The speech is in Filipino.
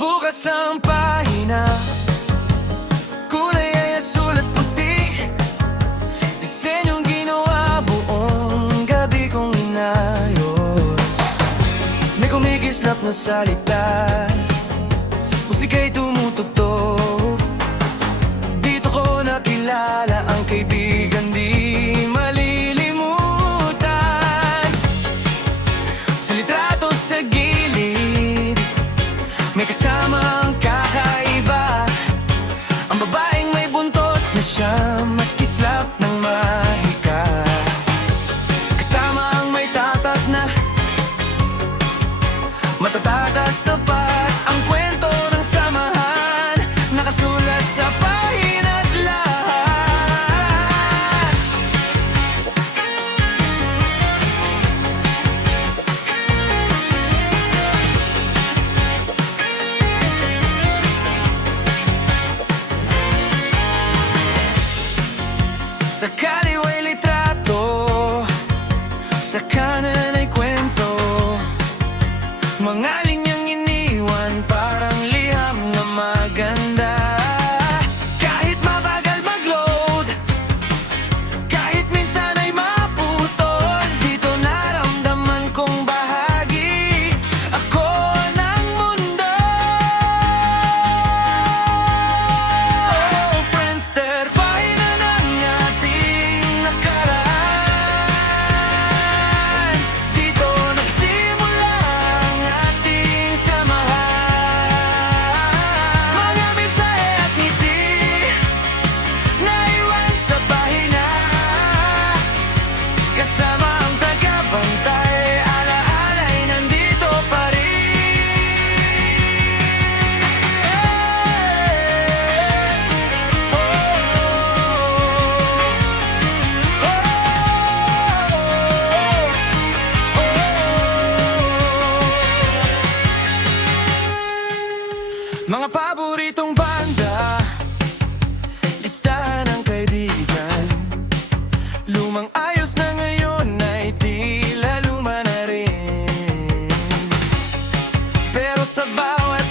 Bukas ang pahina, kulay ay asul at puti. Disenyong ginawa, buong gabi kong inayos. May kumikislap na salita, musika'y tumutugtog. Dito ko nakilala ang kaibigan di malilimutan. Sa litrato sa gilid, may kasamang kakaiba. Ang babaeng may buntot na siyam at kislap ng mahika. Kasama ang may tatak na matatag at tapat. Ang kwento ng samahan nakasulat sa pahina't lahat. Sa kaliwa'y litrato, sa kanan ay kwento. Mga linyang iniwan, parang liham na maganda. Kahit mabagal mag-load, kahit minsan ay maputol, dito naramdaman kong bahagi ako ng mundo. Oh, Friendster, pahina ng ating nakaraan. Dito nagsimula ang ating samahan. Mga mensahe at ngiti naiwan sa pahina. Kasama ang tagabantay, alaala ay nandito pa rin. Mga paboritong banda, listahan ng kaibigan. Lumang ayos na ngayon ay tila luma na rin. Pero sa bawat